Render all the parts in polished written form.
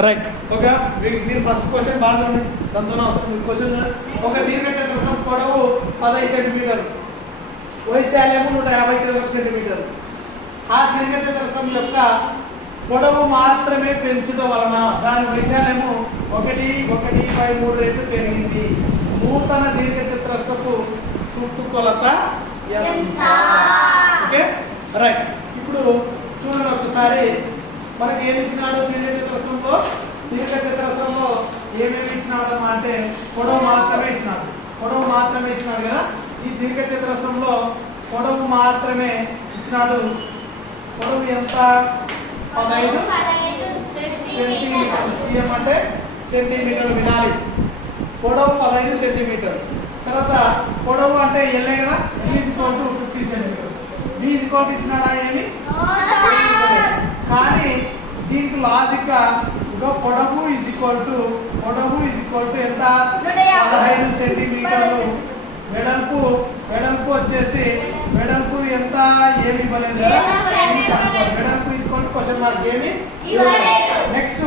Right. Okay, మీరు first question బాగా ఉంది, దాంతో అవసరం క్వశ్చన్. ఒక దీర్ఘచతురస్రం పొడవు 15 సెంటీమీటర్లు, వైశాల్యము 150 చదరపు సెంటీమీటర్లు. ఆ దీర్ఘచతురస్రం యొక్క పొడవు మాత్రమే పెంచడం వలన దాని వైశాల్యము 1/3 రెట్లు పెరిగింది. నూతన దీర్ఘచతురస్రపు చుట్టుకొలత ఎంత? Okay right. ఇప్పుడు చూడండి ఒకసారి, మనకి ఏమి ఇచ్చినాడు దీర్ఘచతురస్రంలో ఏమేమి ఇచ్చినాడు అంటే పొడవు మాత్రమే ఇచ్చినాడు కదా. ఈ దీర్ఘచతురస్రంలో పొడవు మాత్రమే ఇచ్చినాడు. పొడవు ఎంత? 15 సెంటీమీటర్లు. సీఎం అంటే సెంటీమీటర్లు వినాలి. పొడవు 15 సెంటీమీటర్లు. తర్వాత పొడవు అంటే ఎల్లే కదా, B=50 సెంటీమీటర్స్. B= ఇచ్చినాడా ఏమి? కానీ దీనికి లాజిక్ గా పొడవు ఎంత? 15 సెంటీమీటర్లు. వెడల్పు వచ్చేసి వెడల్పు ఎంత? ఏమి ఇవ్వలేదు కదా. వెడల్పు క్వశ్చన్ మార్క్ ఏమి? నెక్స్ట్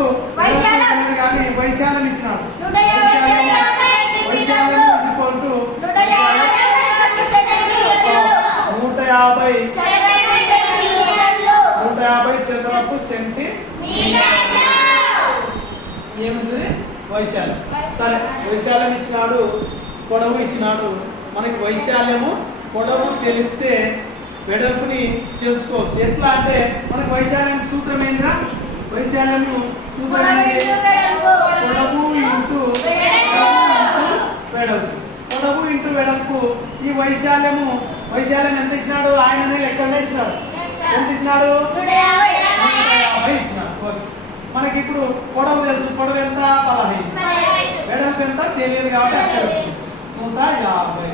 కానీ వైశాల్యం ఇచ్చినాడు. వైశాల్యం 150 చదరపు సెంటీమీటర్. ఏమిటి వైశాల్యం? సరే, వైశాల్యం ఇచ్చినాడు, పొడవు ఇచ్చినాడు. మనకి వైశాల్యము పొడవు తెలిస్తే వెడల్పుని తెలుసుకోవచ్చు. ఎట్లా అంటే మనకి వైశాల్యం సూత్రం ఏంద్రా? వైశాల్యము సూత్రం పొడవు ఇంటూ వెడల్పు. పొడవు ఇంటూ వెడల్పు. ఈ వైశాల్యం ఎంత ఇచ్చినాడు? ఆయననే లెక్కలే ఇచ్చినాడు. ఎంత ఇచ్చినాడు? 150 ఇచ్చినాడు. మనకి ఇప్పుడు పొడవు తెలుసు. పొడవు ఎంత? 15. వెడల్పు ఎంత తెలియదు కాబట్టి 150.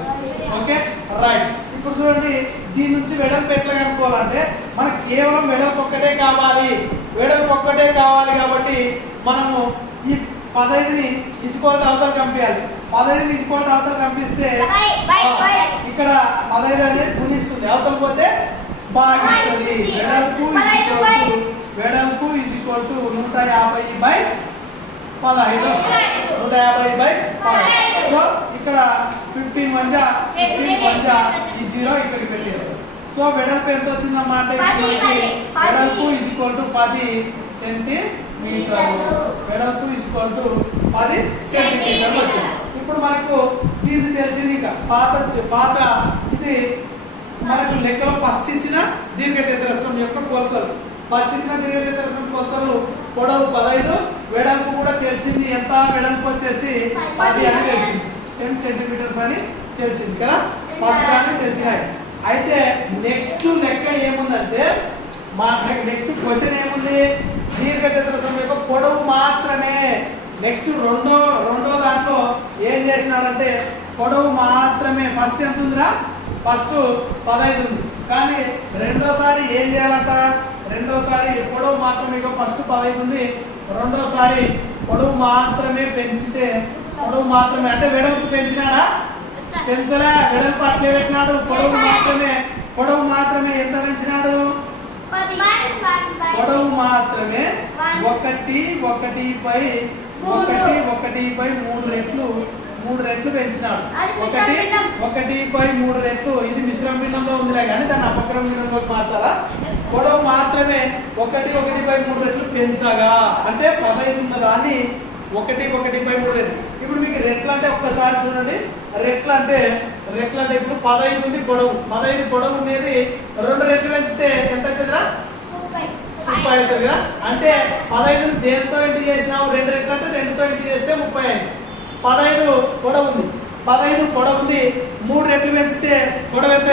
Okay right. ఇప్పుడు చూడండి, దీని నుంచి వెడల్పు ఎట్లా కనుక్కోవాలంటే మనకి కేవలం వెడల్పు ఒక్కటే కావాలి కాబట్టి మనము ఈ 15ని ఇసుకోవడం అవతల కంపించాలి. 15ని ఇసుకోవడం అవతల కంపిస్తే ఇక్కడ 15 అనేది గుణిస్తుంది, అవతల పోతే భాగిస్తుంది. వెడల్పు = 150/15. సో ఇక్కడ 15 1 ఈ 0 ఇక్కడికి పెట్టేస్తారు. సో వెడల్పు ఎంత వచ్చిందమ్మా అంటే వెడల్పు = 10 సెంటీమీటర్లు. వెడల్పు = 10 సెంటీమీటర్లు వచ్చింది. ఇప్పుడు మనకు ఇది తెలిసింది. ఇంకా పాత ఇది మనకు లెక్కలో ఫస్ట్ ఇచ్చిన దీర్ఘచతురస్రం యొక్క కొలతలు. పొడవు 15, వెడల్పు కూడా తెలిసింది. ఎంత? వెడల్పు వచ్చేసి 10 అని తెలిసింది, 10 సెంటీమీటర్స్ అని తెలిసింది కదా. ఫస్ట్ దాన్ని తెలిసినాయి. అయితే నెక్స్ట్ లెక్క ఏముందంటే నెక్స్ట్ క్వశ్చన్ ఏముంది? దీర్ఘచతురస్రం యొక్క పొడవు మాత్రమే. నెక్స్ట్ రెండో దాంట్లో ఏం చేసినాడంటే పొడవు మాత్రమే. ఫస్ట్ ఎంత ఉందిరా? ఫస్ట్ 15 ఉంది, కానీ రెండోసారి ఏం చేయాలంట? రెండోసారి పొడవు మాత్రమే. ఫస్ట్ 15 ఉంది, రెండోసారి పొడవు మాత్రమే పెంచితే పొడవు మాత్రమే అంటే వెడల్పు పెంచినాడా? పెంచలే, వెడల్పు అట్లే పెట్టినాడు. పొడవు మాత్రమే ఎంత పెంచినాడు? పొడవు మాత్రమే 1/3 రెట్లు పెంచినాడు. 1/3 రెట్లు. ఇది మిశ్రమ భిన్నంలో ఉందిలే కానీ దాన్ని అపక్రమ భిన్నంలోకి మార్చాలా? పొడవు మాత్రమే 1/3 రెట్లు పెంచగా అంటే 15 ఉన్న దాన్ని 1/3 రెట్లు. ఇప్పుడు మీకు రెట్లు అంటే ఒక్కసారి చూడండి. రెట్లు అంటే ఇప్పుడు 15 ఉంది పొడవు. 15 పొడవు ఉండేది 2 రెట్లు పెంచితే ఎంత అవుతుందిరా? 30 అవుతుంది కదా. అంటే 15 దేంతో ఇంటి చేసినావు? 2 రెట్లు అంటే 2తో ఇంటి చేస్తే 35. 15 పొడవు ఉంది, 3 రెట్లు పెంచితే పొడవు ఎంత?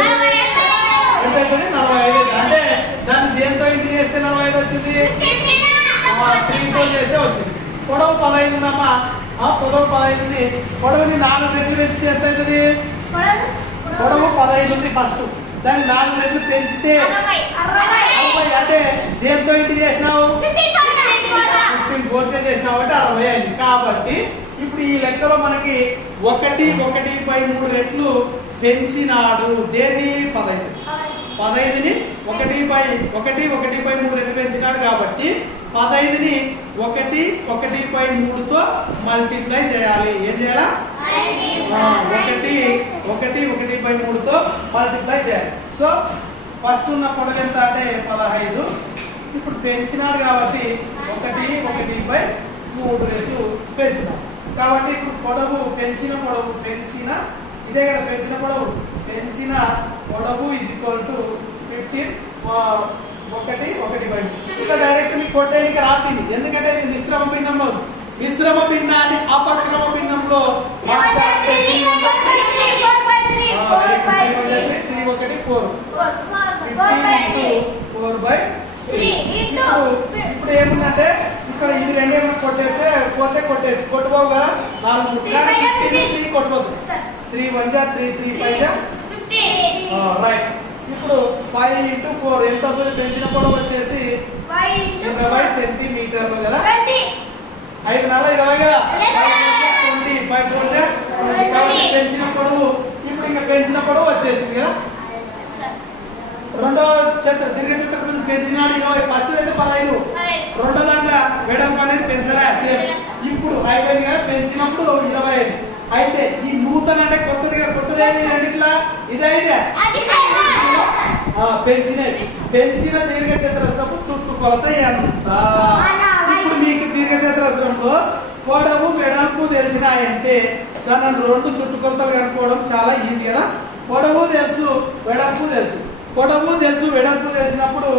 45. అంటే దాన్ని దేంతో ఇంటి చేస్తే 45 వచ్చింది, 3తో చేస్తే వచ్చింది. పొడవు 15 ఉందమ్మా. పొడవు 15 ఉంది. పొడవుని 4 రెట్లు పెంచితే ఎంత అవుతుంది? పొడవు 15 ఉంది ఫస్ట్, దాన్ని 4 రెట్లు పెంచితే 60. అంటే దేంతో ఇంటి చేసినావు? 15 చేసినావు అంటే 60 అయింది. కాబట్టి ఇప్పుడు ఈ లెక్కలో మనకి 1/3 రెట్లు పెంచినాడు. దేన్ని? 15ని 1/3 రెట్లు పెంచినాడు. కాబట్టి 15ని 1/3తో మల్టిప్లై చేయాలి. ఏం చేయాలా? 1/3తో మల్టిప్లై చేయాలి. సో ఫస్ట్ ఉన్న పొడవు ఎంత అంటే 15. ఇప్పుడు పెంచినాడు కాబట్టి 1/3 రెట్లు పెంచినాడు కాబట్టి ఇప్పుడు పొడవు పెంచిన ఇదే కదా పెంచిన పొడవు ఈజ్ ఈక్వల్ టు 15 1/3. ఇక డైరెక్ట్ మీకు కొట్టేయడానికి రాత్రింది, ఎందుకంటే ఇది మిశ్రమ భిన్నంలో మిశ్రమ భిన్నాన్ని అపక్రమ భిన్నంలో 4/3. ఇప్పుడు ఏముందంటే ఇక్కడ ఇది రెండేమో కొట్టేస్తే కొట్టేచ్చు, కొట్టుకోవు కదా 4 కొట్టుకోవద్దు. 3 1 3 3 5 రైట్. ఇప్పుడు 5 × 4 ఎంత వస్తుంది? పెంచిన పొడవు వచ్చేసి 20 సెంటీమీటర్లు కదా. 5 4 20 కదా. 20 5 4 కాబట్టి పెంచిన పొడవు ఇప్పుడు ఇంకా పెంచిన పొడవు వచ్చేసింది కదా. రెండో దీర్ఘ చతురస్రం పెంచినాడు 20. ఫస్ట్ అయితే 15. రెండో దాంట్లో వెడల్పు అనేది పెంచలే. ఇప్పుడు అయిపోయింది కదా, పెంచినప్పుడు 25. అయితే ఈ నూతన అంటే కొత్తది రెండిట్లా ఇదైతే పెంచిన దీర్ఘ చతురస్రపు చుట్టుకొలత ఎంత? ఇప్పుడు మీకు దీర్ఘ చతురస్రంలో పొడవు వెడల్పు తెలిసినాయంటే దాని 2 చుట్టుకొలతలు కనుక్కోవడం చాలా ఈజీ కదా. పొడవు తెలుసు, వెడల్పు తెలుసు. పొడవు తెలుసు, వెడల్పు తెలిసినప్పుడు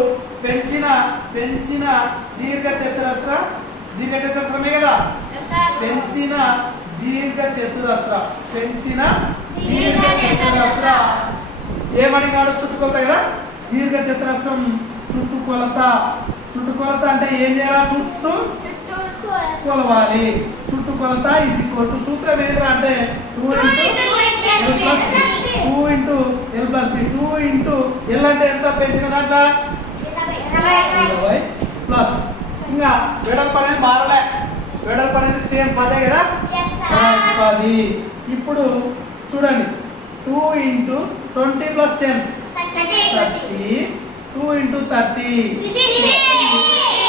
పెంచిన దీర్ఘ చతురస్రమే కదా. పెంచిన దీర్ఘ చతురస్ర ఏమడిగాడు? చుట్టుకొలత కదా. దీర్ఘ చతురస్రం చుట్టుకొలత అంటే ఏం చేయాలి? చుట్టూ కొలవాలి. చుట్టుకొలత ఈజ్ ఈక్వల్ టు సూత్రం ఏదిరా అంటే 2 × L అంటే ఎంత? పెంచిన దాంట్లో 20 ప్లస్ ఇంకా వెడల్పు అనేది మారలే, వెడల్పు అనేది సేమ్ 10 కదా. 10. ఇప్పుడు చూడండి 2 × 20 + 10 30. 2 × 30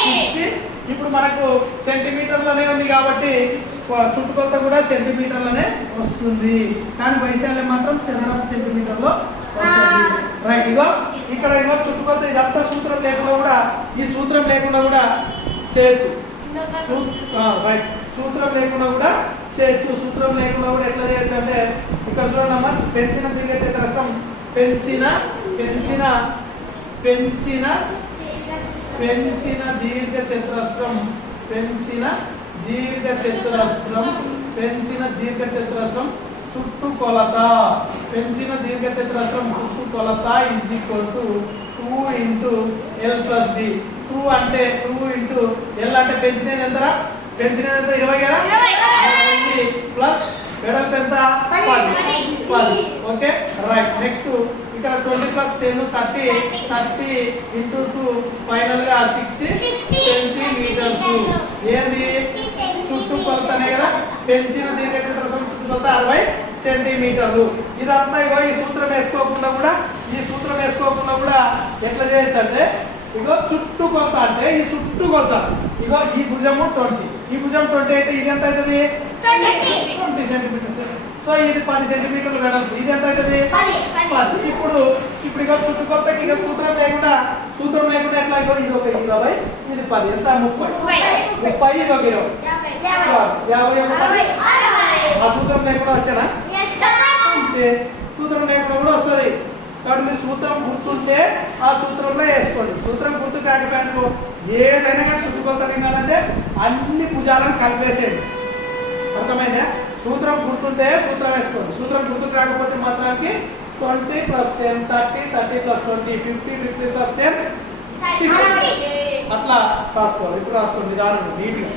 60. ఇప్పుడు మనకు సెంటీమీటర్లోనే ఉంది కాబట్టి చుట్టుకొలత కూడా సెంటీమీటర్లోనే వస్తుంది, కానీ వైశాల్యం మాత్రం చదరపు సెంటీమీటర్లో వస్తుంది. రైట్. ఇక్కడ చుట్టుకొలత ఇదంతా సూత్రం లేకుండా కూడా చేయొచ్చు. రైట్. సూత్రం లేకుండా కూడా ఎట్లా చేయొచ్చు అంటే ఇక్కడ చూడమ్మా, పెంచిన దీర్ఘ చతురస్రం పెంచిన దీర్ఘ చతురస్రం చుట్టుకొలత is equal to 2 × L + B. 2 అంటే 2 × L అంటే పెంచినది ఎంత? 20 కదా. 20 ప్లస్ వెడల్పు ఎంత? 10. Okay right. నెక్స్ట్ ఇక్కడ 20 + 10 30 × 2 ఫైనల్ గా 60 సెంటీమీటర్స్. ఏంది? చుట్టుకొలతనే కదా. పెంచిన దీర్ఘ చతురస్రం చుట్టుకొలత 60 సెంటీమీటర్లు. ఇదంతా ఈ సూత్రం వేసుకోకుండా కూడా ఎట్లా చేయొచ్చు అంటే చుట్టుకొలత అంటే ఈ చుట్టుకొలత ఈ భుజము 20, ఈ భుజం 20 అయితే ఇది ఎంత అవుతుంది? 20 సెంటీమీటర్స్. సో ఇది 10 సెంటీమీటర్లు వెడల్పు. ఇది ఎంత అవుతుంది? 10. ఇప్పుడు చుట్టుకొలతకి సూత్రం లేకుండా ఎట్లా? ఇది ఒక 20, ఇది 10 ఎంత? 30. ఇది ఒక 20, 50 ఆ సూత్రం లేకుండా వచ్చానా? అంతే, సూత్రం లేకుండా కూడా వస్తుంది. కాబట్టి మీరు సూత్రం గుర్తుంటే ఆ సూత్రంలో వేసుకోండి. సూత్రం గుర్తు కాకపోయాను ఏదైనా కానీ చుట్టుకొలత అంటే అన్ని భుజాలను కలిపేసేయండి. అర్థమైందా? సూత్రం గుర్తుంటే సూత్రం వేసుకోండి. సూత్రం గుర్తు కాకపోతే మాత్రానికి 20 + 10 30 30 + 20 50 50 + 10 60 అట్లా రాసుకోవాలి. ఇప్పుడు రాసుకోండి నిదానంగా నీట్గా.